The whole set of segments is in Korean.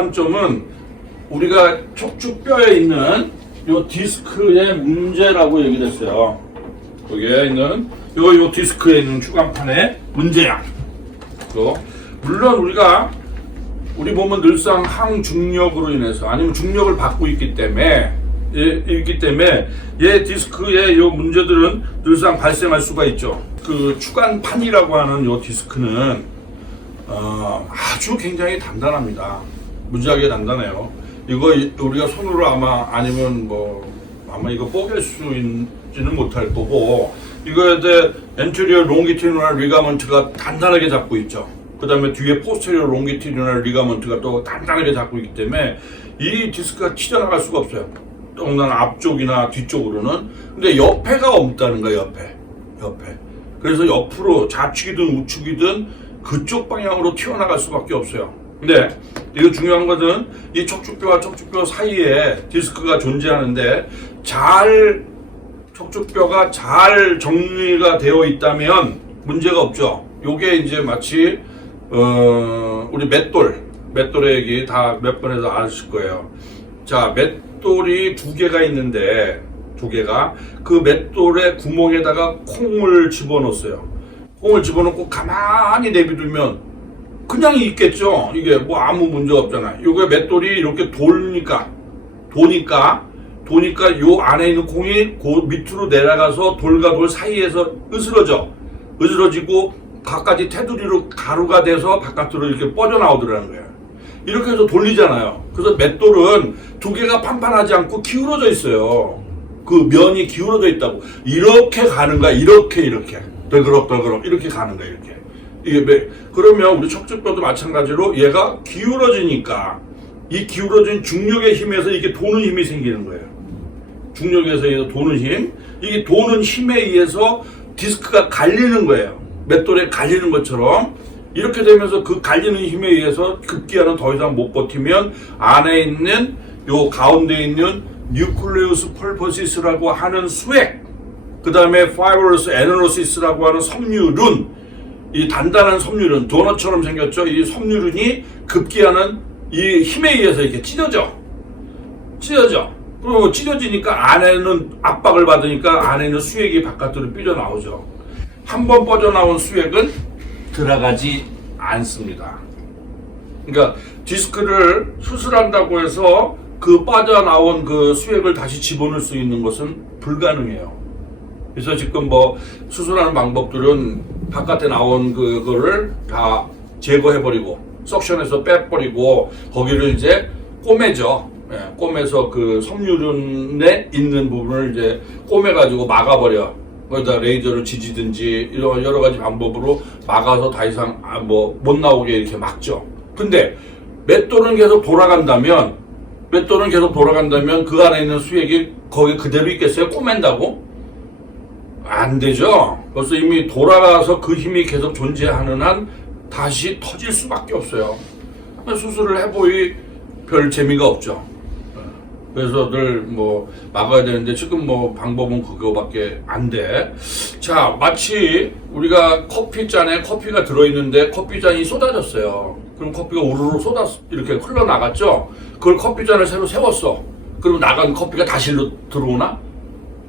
주관점은 우리가 척추뼈에 있는 요 디스크의 문제라고 얘기를 했어요. 여기에 있는 요 디스크에 있는 주간판의 문제야. 물론 우리 몸은 늘상 항중력으로 인해서 아니면 중력을 받고 있기 때문에 얘 디스크의 요 문제들은 늘상 발생할 수가 있죠. 그 추간판이라고 하는 요 디스크는 아주 굉장히 단단합니다. 무지하게 단단해요. 이거 우리가 손으로 아니면 아마 이거 뽀갤 수 있지는 못할 거고, 이거에 대해 엔테리어 롱기튜디널 리가먼트가 단단하게 잡고 있죠. 그 다음에 뒤에 포스테리어 롱기튜디널 리가먼트가 또 단단하게 잡고 있기 때문에 이 디스크가 튀어나갈 수가 없어요. 더군다나 앞쪽이나 뒤쪽으로는. 근데 옆에가 없다는 거예요. 옆에. 그래서 옆으로 좌측이든 우측이든 그쪽 방향으로 튀어나갈 수밖에 없어요. 근데 이거 중요한 것은 이 척추뼈와 척추뼈 사이에 디스크가 존재하는데 척추뼈가 잘 정리가 되어 있다면 문제가 없죠. 요게 이제 마치 우리 맷돌의 얘기 다 몇 번에서 아실 거예요. 자, 맷돌이 두 개가 있는데 그 맷돌의 구멍에다가 콩을 집어넣었어요. 콩을 집어넣고 가만히 내비두면 그냥 있겠죠. 이게 아무 문제 없잖아요. 요게 맷돌이 이렇게 도니까 요 안에 있는 콩이 그 밑으로 내려가서 돌과 돌 사이에서 으스러지고 갖가지 테두리로 가루가 돼서 바깥으로 이렇게 뻗어나오더라는 거예요. 이렇게 해서 돌리잖아요. 그래서 맷돌은 두 개가 판판하지 않고 기울어져 있어요. 그 면이 기울어져 있다고. 이렇게 가는 거야. 이렇게 덜그럭 이렇게 가는 거야. 그러면 우리 척추뼈도 마찬가지로 얘가 기울어지니까 이 기울어진 중력의 힘에서 이게 도는 힘이 생기는 거예요. 중력에서 도는 힘, 이게 도는 힘에 의해서 디스크가 갈리는 거예요. 맷돌에 갈리는 것처럼. 이렇게 되면서 그 갈리는 힘에 의해서 급기야는 더 이상 못 버티면 안에 있는 요 가운데 있는 뉴클레우스 펄퍼시스라고 하는 수액, 그 다음에 파이브러스 에너로시스라고 하는 섬유륜, 이 단단한 섬유륜, 도넛처럼 생겼죠. 이 섬유륜이 급기야는 이 힘에 의해서 이렇게 찢어져. 그리고 찢어지니까 안에는 압박을 받으니까 안에 있는 수액이 바깥으로 삐져나오죠. 한번 뻗어나온 수액은 들어가지 않습니다. 그러니까 디스크를 수술한다고 해서 그 빠져나온 그 수액을 다시 집어넣을 수 있는 것은 불가능해요. 그래서 지금 수술하는 방법들은 바깥에 나온 그거를 다 제거해버리고 석션해서 빼버리고 거기를 이제 꼬매죠. 꼬매서 그 섬유륜에 있는 부분을 이제 꼬매가지고 막아버려. 거기다 레이저를 지지든지 여러 가지 방법으로 막아서 더 이상 못 나오게 이렇게 막죠. 근데 맷돌은 계속 돌아간다면 그 안에 있는 수액이 거기 그대로 있겠어요? 꼬맨다고? 안 되죠. 벌써 이미 돌아가서 그 힘이 계속 존재하는 한 다시 터질 수밖에 없어요. 수술을 해보이 별 재미가 없죠. 그래서 늘 막아야 되는데 지금 방법은 그거밖에 안 돼. 자, 마치 우리가 커피잔에 커피가 들어있는데 커피잔이 쏟아졌어요. 그럼 커피가 우르르 이렇게 흘러나갔죠? 그걸 커피잔을 새로 세웠어. 그러면 나간 커피가 다시 들어오나?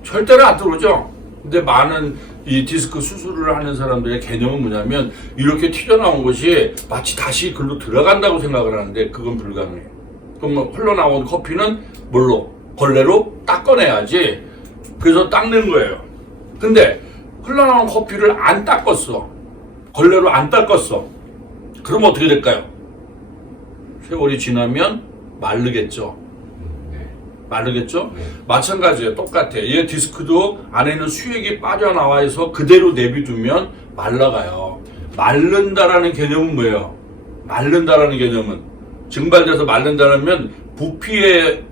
절대로 안 들어오죠? 근데 많은 이 디스크 수술을 하는 사람들의 개념은 뭐냐면 이렇게 튀어나온 것이 마치 다시 글로 들어간다고 생각을 하는데 그건 불가능해요. 그럼 흘러나온 커피는 걸레로 닦아내야지. 그래서 닦는 거예요. 근데 흘러나온 커피를 안 닦았어. 걸레로 안 닦았어. 그럼 어떻게 될까요? 세월이 지나면 마르겠죠. 마찬가지예요. 똑같아. 얘 디스크도 안에 있는 수액이 빠져나와서 그대로 내비두면 말라가요. 마른다라는 개념은 뭐예요? 증발돼서 마른다라면 부피의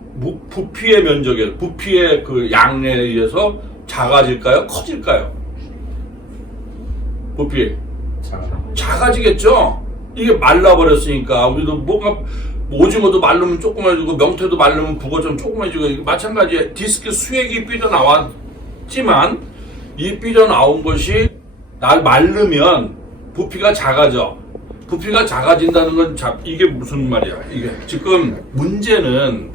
면적이에요. 부피의 그 양에 의해서 작아질까요? 커질까요? 부피 작아지겠죠. 이게 말라버렸으니까. 우리도 오징어도 말르면 조그마해지고 명태도 말르면 북어처럼 조그마해지고 마찬가지에 디스크 수액이 삐져나왔지만 이 삐져나온 것이 말르면 부피가 작아져. 부피가 작아진다는 건 이게 무슨 말이야? 이게 지금 문제는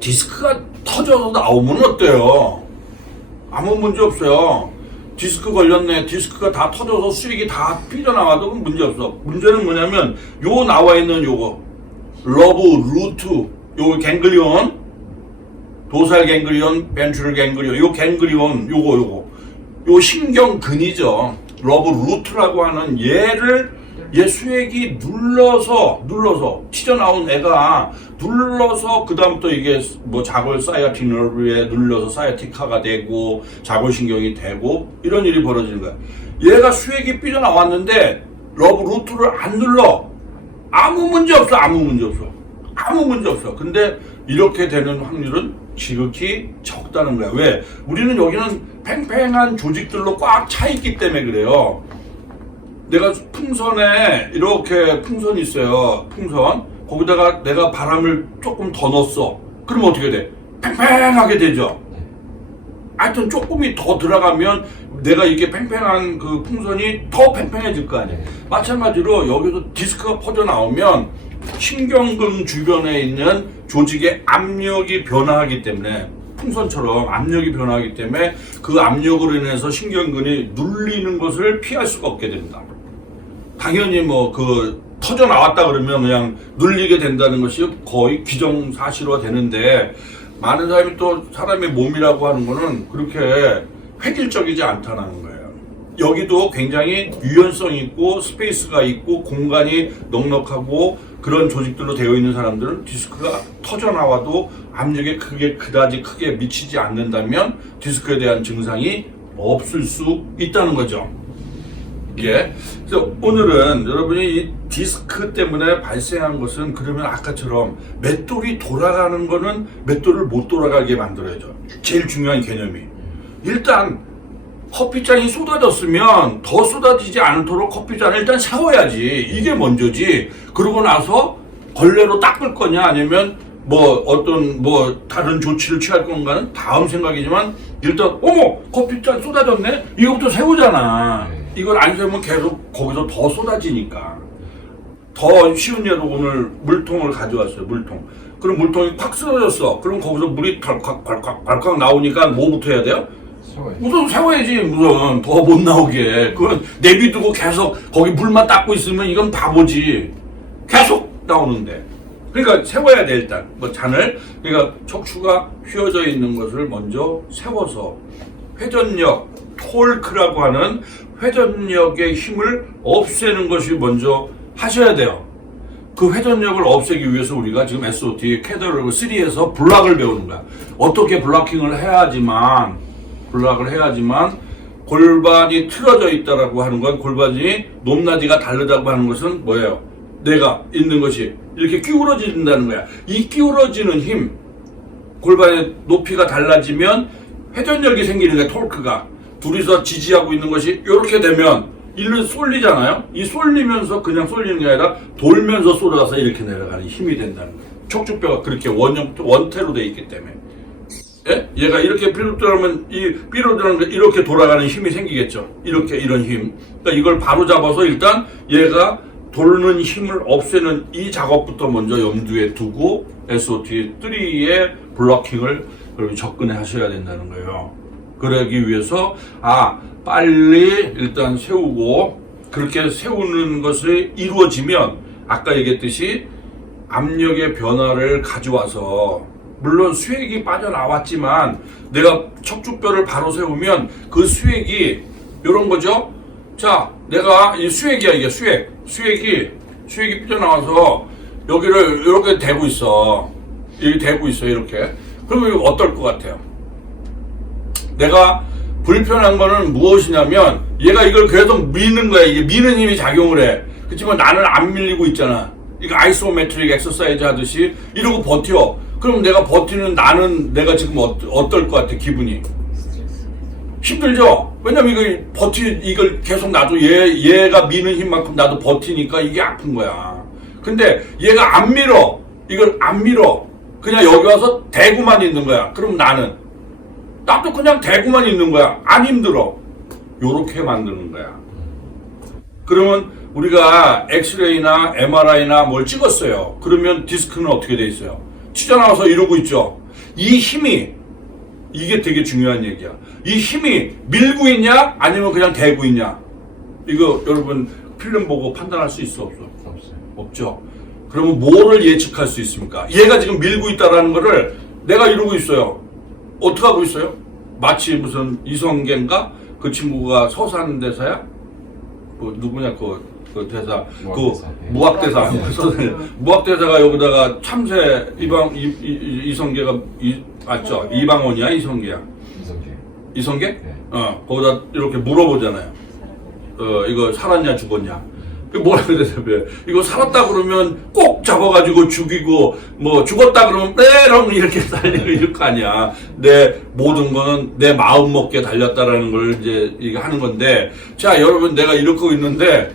디스크가 터져서 나오면 어때요? 아무 문제 없어요. 디스크 걸렸네. 디스크가 다 터져서 수익이 다 삐져나와도 문제 없어. 문제는 뭐냐면 요 나와 있는 요거 러브, 루트, 요거 갱글리온, 도살 갱글리온, 벤트럴 갱글리온, 요 갱글리온 요거 신경근이죠. 러브 루트라고 하는 얘 수액이 눌러서 튀져나온 애가 눌러서 그다음부터 이게 뭐 자골 사이아틱 너브에 눌려서 사이아틱화가 되고 자골신경이 되고 이런 일이 벌어지는 거야. 얘가 수액이 삐져나왔는데 러브 루트를 안 눌러. 아무 문제 없어. 근데 이렇게 되는 확률은 지극히 적다는 거야. 왜? 우리는 여기는 팽팽한 조직들로 꽉 차 있기 때문에 그래요. 내가 풍선에 이렇게 풍선이 있어요. 풍선. 거기다가 내가 바람을 조금 더 넣었어. 그러면 어떻게 돼? 팽팽하게 되죠. 하여튼 조금이 더 들어가면 내가 이게 팽팽한 그 풍선이 더 팽팽해질 거 아니야. 마찬가지로 여기서 디스크가 퍼져 나오면 신경근 주변에 있는 조직의 압력이 변화하기 때문에 풍선처럼 압력이 변화하기 때문에 그 압력으로 인해서 신경근이 눌리는 것을 피할 수가 없게 됩니다. 당연히 뭐 터져 나왔다 그러면 그냥 눌리게 된다는 것이 거의 기정사실화 되는데 많은 사람이 또 사람의 몸이라고 하는 거는 그렇게 획일적이지 않다는 거예요. 여기도 굉장히 유연성 있고 스페이스가 있고 공간이 넉넉하고 그런 조직들로 되어 있는 사람들은 디스크가 터져 나와도 압력에 그다지 크게 미치지 않는다면 디스크에 대한 증상이 없을 수 있다는 거죠. 예. 그래서 오늘은 여러분이 이 디스크 때문에 발생한 것은 그러면 아까처럼 맷돌이 돌아가는 거는 맷돌을 못 돌아가게 만들어야죠. 제일 중요한 개념이. 일단 커피잔이 쏟아졌으면 더 쏟아지지 않도록 커피잔을 일단 세워야지. 이게 먼저지. 그러고 나서 걸레로 닦을 거냐 아니면 다른 조치를 취할 건가는 다음 생각이지만 일단 어머 커피잔 쏟아졌네? 이거부터 세우잖아. 이걸 안 세우면 계속 거기서 더 쏟아지니까. 더 쉬운 예로 오늘 물통을 가져왔어요. 물통. 그럼 물통이 팍 쓰러졌어. 그럼 거기서 물이 덜컥 나오니까 뭐부터 해야 돼요? 우선 세워야지. 우선 더 못 나오게. 그건 내비두고 계속 거기 물만 닦고 있으면 이건 바보지. 계속 나오는데. 그러니까 세워야 돼 일단 잔을. 그러니까 척추가 휘어져 있는 것을 먼저 세워서 회전력, 토르크라고 하는 회전력의 힘을 없애는 것이 먼저 하셔야 돼요. 그 회전력을 없애기 위해서 우리가 지금 SOT 캐더럴 3에서 블락을 배우는 거야. 어떻게 블락킹을 해야지만 골반이 틀어져 있다라고 하는 건 골반이 높낮이가 다르다고 하는 것은 뭐예요? 내가 있는 것이 이렇게 기울어진다는 거야. 이 기울어지는 힘, 골반의 높이가 달라지면 회전력이 생기는 거야. 토르크가. 둘이서 지지하고 있는 것이 이렇게 되면 일로 쏠리잖아요. 이 쏠리면서 그냥 쏠리는 게 아니라 돌면서 쏟아서 이렇게 내려가는 힘이 된다는 거예요. 척추뼈가 그렇게 원태로 돼 있기 때문에. 예? 얘가 이렇게 삐뚤어지면 이 삐뚤어지는 게 이렇게 돌아가는 힘이 생기겠죠. 이런 힘. 그러니까 이걸 바로 잡아서 일단 얘가 돌는 힘을 없애는 이 작업부터 먼저 염두에 두고 SOT3의 블러킹을 접근해 하셔야 된다는 거예요. 그러기 위해서 빨리 일단 세우고 그렇게 세우는 것이 이루어지면 아까 얘기했듯이 압력의 변화를 가져와서 물론 수액이 빠져나왔지만 내가 척추뼈를 바로 세우면 그 수액이 이런 거죠. 자, 내가 이 수액이야 이게 수액이 삐져나와서 여기를 이렇게 대고 있어. 이렇게. 그러면 이거 어떨 것 같아요? 내가 불편한 거는 무엇이냐면 얘가 이걸 계속 미는 거야. 이게 미는 힘이 작용을 해. 그렇지만 나는 안 밀리고 있잖아. 이거 아이소메트릭 엑서사이즈 하듯이 이러고 버텨. 그럼 내가 버티는 내가 지금 어떨 것 같아? 기분이 힘들죠? 왜냐면 이걸 계속 나도 얘가 미는 힘만큼 나도 버티니까 이게 아픈 거야. 근데 얘가 안 밀어. 이걸 안 밀어. 그냥 여기 와서 대고만 있는 거야. 그럼 나도 그냥 대고만 있는 거야. 안 힘들어. 요렇게 만드는 거야. 그러면 우리가 엑스레이나 MRI나 뭘 찍었어요. 그러면 디스크는 어떻게 돼 있어요? 튀어나와서 이러고 있죠. 이 힘이, 이게 되게 중요한 얘기야. 이 힘이 밀고 있냐 아니면 그냥 대고 있냐. 이거 여러분 필름 보고 판단할 수 있어 없어? 없어요. 없죠. 그러면 뭐를 예측할 수 있습니까? 얘가 지금 밀고 있다라는 거를 내가 이러고 있어요. 어떻게 하고 있어요? 마치 무슨 이성계인가? 그 친구가 서산대사야? 그 누구냐 그 대사, 무학대사. 그 무학대사, 무학대사가 여기다가 참새 이성계가 맞죠? 이방원이야 이성계야? 이성계. 이성계? 네. 거기다 이렇게 물어보잖아요. 이거 살았냐 죽었냐? 그 뭐라고 대답해? 이거 살았다 그러면 꼭 잡아가지고 죽이고 뭐 죽었다 그러면 빼렁 이렇게 달리고 이럴 거 아니야. 내 모든 거는 내 마음 먹기에 달렸다라는 걸 이제 이게 하는 건데, 자 여러분 내가 이러고 있는데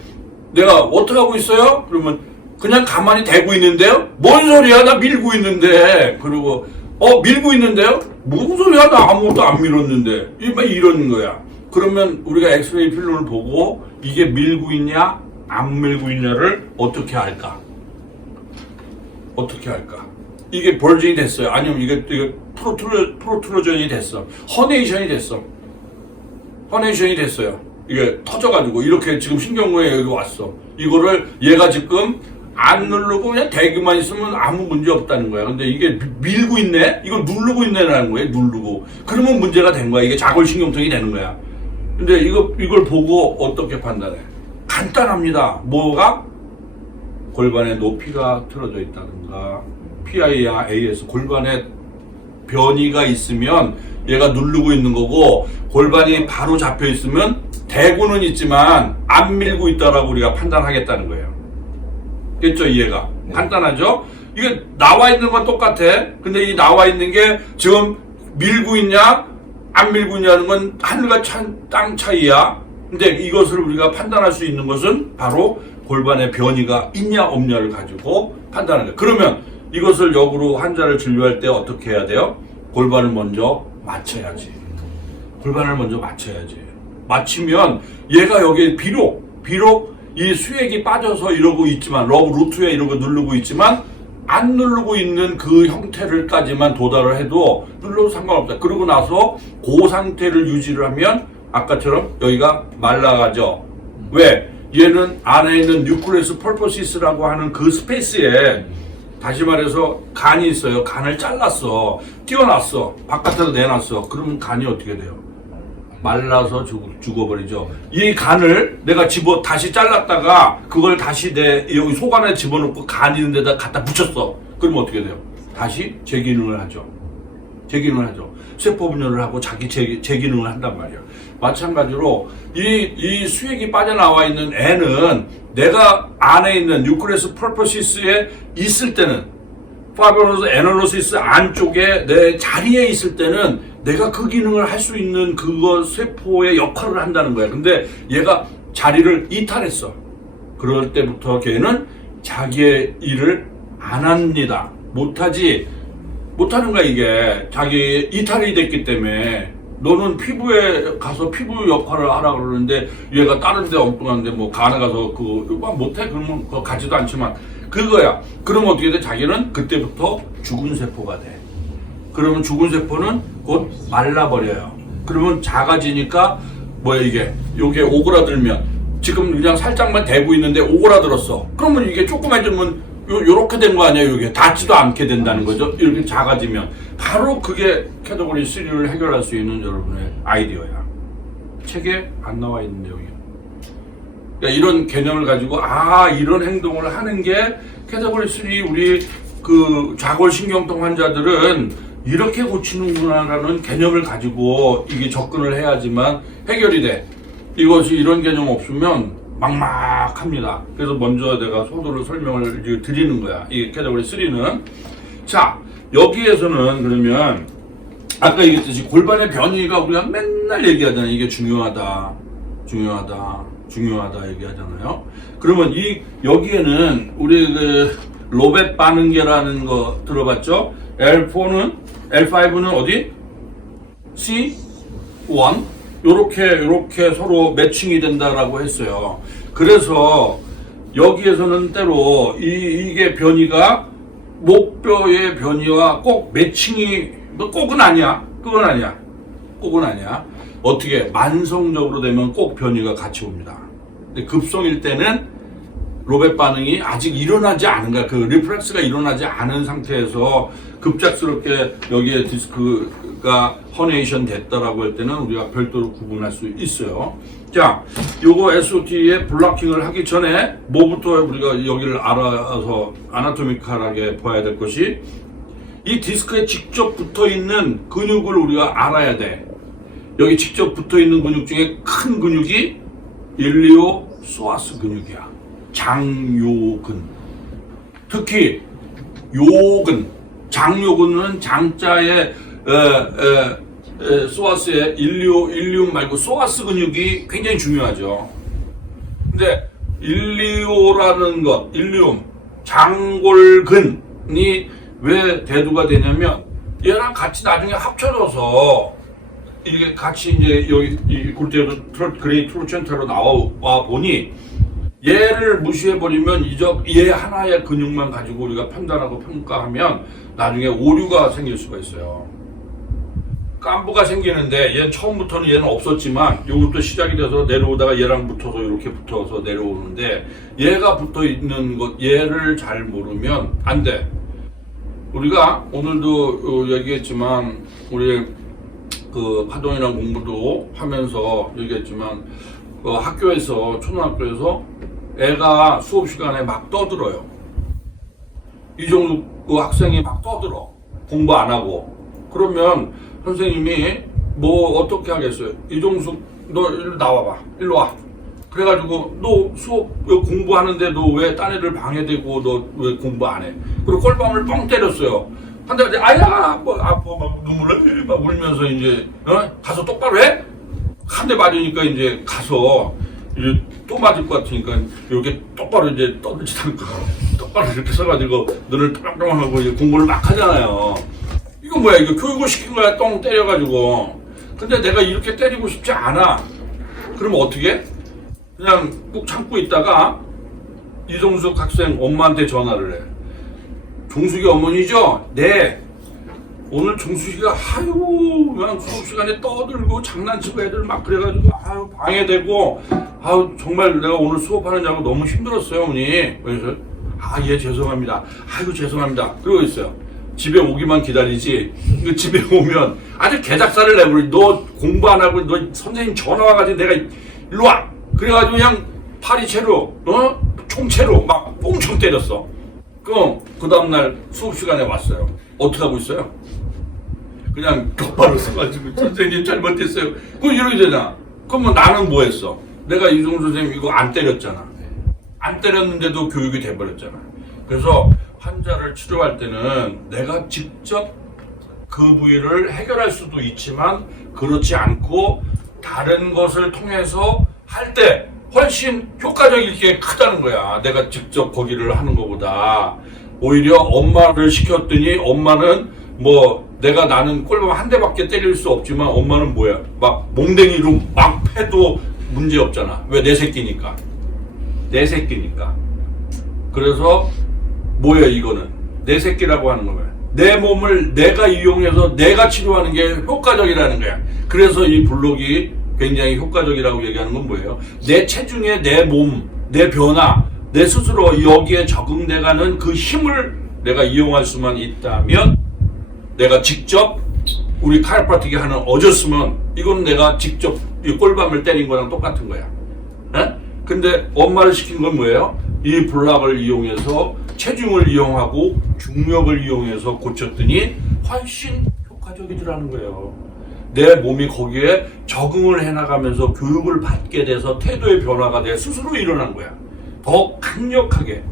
내가 어떻게 하고 있어요? 그러면 그냥 가만히 대고 있는데요? 뭔 소리야? 나 밀고 있는데. 그리고 밀고 있는데요? 무슨 소리야? 나 아무것도 안 밀었는데. 이런 거야. 그러면 우리가 엑스레이 필름을 보고 이게 밀고 있냐 안 밀고 있냐를 어떻게 할까? 어떻게 할까? 이게 벌진이 됐어요. 아니면 이게 프로트루전이 됐어. 허네이션이 됐어. 허네이션이 됐어요. 이게 터져가지고 이렇게 지금 신경부에 여기 왔어. 이거를 얘가 지금 안 누르고 그냥 대기만 있으면 아무 문제 없다는 거야. 근데 이게 밀고 있네? 이걸 누르고 있네라는 거예요. 누르고. 그러면 문제가 된 거야. 이게 자골신경통이 되는 거야. 근데 이걸 보고 어떻게 판단해? 간단합니다. 뭐가? 골반에 높이가 틀어져 있다든가 PI나 AS 골반에 변이가 있으면 얘가 누르고 있는 거고, 골반이 바로 잡혀 있으면 대고는 있지만 안 밀고 있다라고 우리가 판단하겠다는 거예요. 됐죠? 이해가? 네. 간단하죠? 이게 나와 있는 건 똑같아. 근데 이 나와 있는 게 지금 밀고 있냐 안 밀고 있냐는 건 하늘과 땅 차이야. 근데 이것을 우리가 판단할 수 있는 것은 바로 골반에 변이가 있냐 없냐를 가지고 판단하는 거예요. 그러면 이것을 역으로 환자를 진료할 때 어떻게 해야 돼요? 골반을 먼저 맞춰야지. 골반을 먼저 맞춰야지. 맞추면 얘가 여기에 비록 이 수액이 빠져서 이러고 있지만, 러브 루트에 이러고 누르고 있지만 안 누르고 있는 그 형태를까지만 도달을 해도 눌러도 상관없다. 그러고 나서 그 상태를 유지를 하면 아까처럼 여기가 말라가죠. 왜? 얘는 안에 있는 뉴클레스 펄퍼시스라고 하는 그 스페이스에, 다시 말해서 간이 있어요. 간을 잘랐어. 띄워놨어. 바깥으로 내놨어. 그러면 간이 어떻게 돼요? 말라서 죽어버리죠. 이 간을 내가 다시 잘랐다가 그걸 다시 내 여기 속 안에 집어넣고 간 있는 데다 갖다 붙였어. 그러면 어떻게 돼요? 다시 재기능을 하죠. 재기능을 하죠. 세포 분열을 하고 자기 재기능을 한단 말이에요. 마찬가지로 이 수액이 빠져나와 있는 애는 내가 안에 있는 뉴클레스 펄퍼시스에 있을 때는, 파이브로스 애널로시스 안쪽에 내 자리에 있을 때는 내가 그 기능을 할 수 있는 그거 세포의 역할을 한다는 거야. 근데 얘가 자리를 이탈했어. 그럴 때부터 걔는 자기의 일을 안 합니다. 못하는 거야. 이게 자기 이탈이 됐기 때문에. 너는 피부에 가서 피부 역할을 하라 그러는데 얘가 다른 데 엉뚱한데 뭐 간에 가서 그거 못해? 그러면 그거 가지도 않지만 그거야. 그러면 어떻게 돼? 자기는 그때부터 죽은 세포가 돼. 그러면 죽은 세포는 곧 말라버려요. 그러면 작아지니까 뭐야 이게 요게 오그라들면, 지금 그냥 살짝만 대고 있는데 오그라들었어. 그러면 이게 조그만해지면 요렇게 된 거 아니야? 이게 닿지도 않게 된다는 거죠. 이렇게 작아지면. 바로 그게 캐테고리 3를 해결할 수 있는 여러분의 아이디어야. 책에 안 나와 있는 내용이야. 그러니까 이런 개념을 가지고 이런 행동을 하는 게 캐테고리 3 우리 그 좌골신경통 환자들은 이렇게 고치는구나라는 개념을 가지고 이게 접근을 해야지만 해결이 돼. 이것이 이런 개념 없으면 막막합니다. 그래서 먼저 내가 소도로 설명을 드리는 거야. 이 캐테고리 3는. 자, 여기에서는 그러면 아까 얘기했듯이 골반의 변이가 우리가 맨날 얘기하잖아요. 이게 중요하다 얘기하잖아요. 그러면 여기에는 우리 그 로벳 반응계라는 거 들어봤죠? L5는 어디? C1 요렇게 서로 매칭이 된다라고 했어요. 그래서 여기에서는 때로 이게 변이가 목뼈의 변이와 꼭 매칭이 뭐 꼭은 아니야. 그건 아니야. 꼭은 아니야. 어떻게 만성적으로 되면 꼭 변이가 같이 옵니다. 근데 급성일 때는 로벳 반응이 아직 일어나지 않은 거야. 그 리플렉스가 일어나지 않은 상태에서 급작스럽게 여기에 디스크가 허네이션 됐다라고 할 때는 우리가 별도로 구분할 수 있어요. 자, 요거 SOT의 블로킹을 하기 전에 뭐부터 우리가 여기를 알아서 아나토미컬하게 봐야 될 것이 이 디스크에 직접 붙어 있는 근육을 우리가 알아야 돼. 여기 직접 붙어 있는 근육 중에 큰 근육이 일리오소아스 근육이야. 장요근. 특히 요근, 장요근은 장자의 소아스의 일리움 말고 소아스 근육이 굉장히 중요하죠. 근데 일리오라는 것, 일리움, 장골근이 왜 대두가 되냐면 얘랑 같이 나중에 합쳐져서 이게 같이 이제 여기 이 굴대로 그레이 트로첸타로 나와 보니 얘를 무시해버리면 얘 하나의 근육만 가지고 우리가 판단하고 평가하면 나중에 오류가 생길 수가 있어요. 깐부가 생기는데 얘는 처음부터는 얘는 없었지만 요것도 시작이 돼서 내려오다가 얘랑 붙어서 이렇게 붙어서 내려오는데 얘가 붙어 있는 것 얘를 잘 모르면 안 돼. 우리가 오늘도 얘기했지만 우리 그 파동이랑 공부도 하면서 얘기했지만 학교에서 초등학교에서 애가 수업 시간에 막 떠들어요. 이종국 그 학생이 막 떠들어. 공부 안 하고. 그러면 선생님이 뭐 어떻게 하겠어요? 이종숙 너 일로 나와봐. 일로 와. 그래가지고 너 수업 공부하는데 너 왜 딴 애들 방해되고 너 왜 공부 안 해? 그리고 꼴밤을 뻥 때렸어요. 한 대 아야 아파 막 눈물을 막 울면서 이제 가서 똑바로 해? 한 대 맞으니까 이제 가서 이제 또 맞을 것 같으니까 이렇게 똑바로 이제 떠들지 않고 똑바로 이렇게 서가지고 눈을 똥똥하고 이제 공부를 막 하잖아요. 이거 뭐야? 이거 교육을 시킨 거야? 똥 때려가지고. 근데 내가 이렇게 때리고 싶지 않아. 그러면 어떻게? 그냥 꾹 참고 있다가 이종숙 학생 엄마한테 전화를 해. 종숙이 어머니죠? 네. 오늘 종숙이가 그냥 수업 시간에 떠들고 장난치고 애들 막 그래가지고 방해되고 정말 내가 오늘 수업하느냐고 너무 힘들었어요 어머니. 그래서 예 죄송합니다. 죄송합니다. 그러고 있어요. 집에 오기만 기다리지. 집에 오면 아주 개작살을 내버려. 너 공부 안 하고 너 선생님 전화 와가지고 내가 일로 와. 그래가지고 그냥 파리채로 총채로 막 뽕총 때렸어. 그 다음날 수업 시간에 왔어요. 어떻게 하고 있어요? 그냥 똑바로 써가지고 선생님 잘못했어요. 그럼 이러게 되잖아. 그러면 나는 뭐 했어? 내가 이종수 선생님 이거 안 때렸잖아. 안 때렸는데도 교육이 돼버렸잖아. 그래서 환자를 치료할 때는 내가 직접 그 부위를 해결할 수도 있지만 그렇지 않고 다른 것을 통해서 할 때 훨씬 효과적일 게 크다는 거야. 내가 직접 거기를 하는 것보다. 오히려 엄마를 시켰더니 엄마는 나는 꼴밤 한 대밖에 때릴 수 없지만 엄마는 뭐야? 막 몽댕이로 막 패도 문제 없잖아. 왜? 내 새끼니까. 그래서 뭐야 이거는? 내 새끼라고 하는 거야. 내 몸을 내가 이용해서 내가 치료하는 게 효과적이라는 거야. 그래서 이 블록이 굉장히 효과적이라고 얘기하는 건 뭐예요? 내 체중에 내 몸, 내 변화, 내 스스로 여기에 적응돼가는 그 힘을 내가 이용할 수만 있다면 내가 직접 우리 카이로프라틱이 하는 어졌으면 이건 내가 직접 이 꼴밤을 때린 거랑 똑같은 거야. 근데 엄마를 시킨 건 뭐예요? 이 블록을 이용해서 체중을 이용하고 중력을 이용해서 고쳤더니 훨씬 효과적이더라는 거예요. 내 몸이 거기에 적응을 해나가면서 교육을 받게 돼서 태도의 변화가 내 스스로 일어난 거야. 더 강력하게.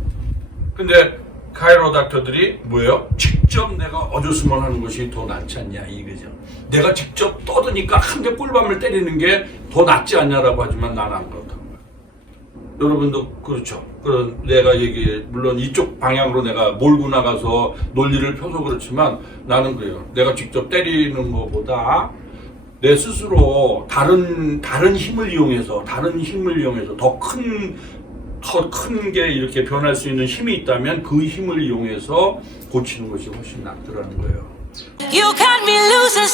근데 카이로 닥터들이 뭐예요? 직접 내가 어줬으면 하는 것이 더 낫지 않냐 이거죠. 내가 직접 떠드니까 한 대 꿀밤을 때리는 게 더 낫지 않냐라고 하지만 나는 안 그렇다는 거야. 여러분도 그렇죠. 그런 내가 물론 이쪽 방향으로 내가 몰고 나가서 논리를 펴서 그렇지만 나는 그래요. 내가 직접 때리는 것보다 내 스스로 다른 힘을 이용해서 더 큰 더 큰 게 이렇게 변할 수 있는 힘이 있다면 그 힘을 이용해서 고치는 것이 훨씬 낫더라는 거예요. You got me losing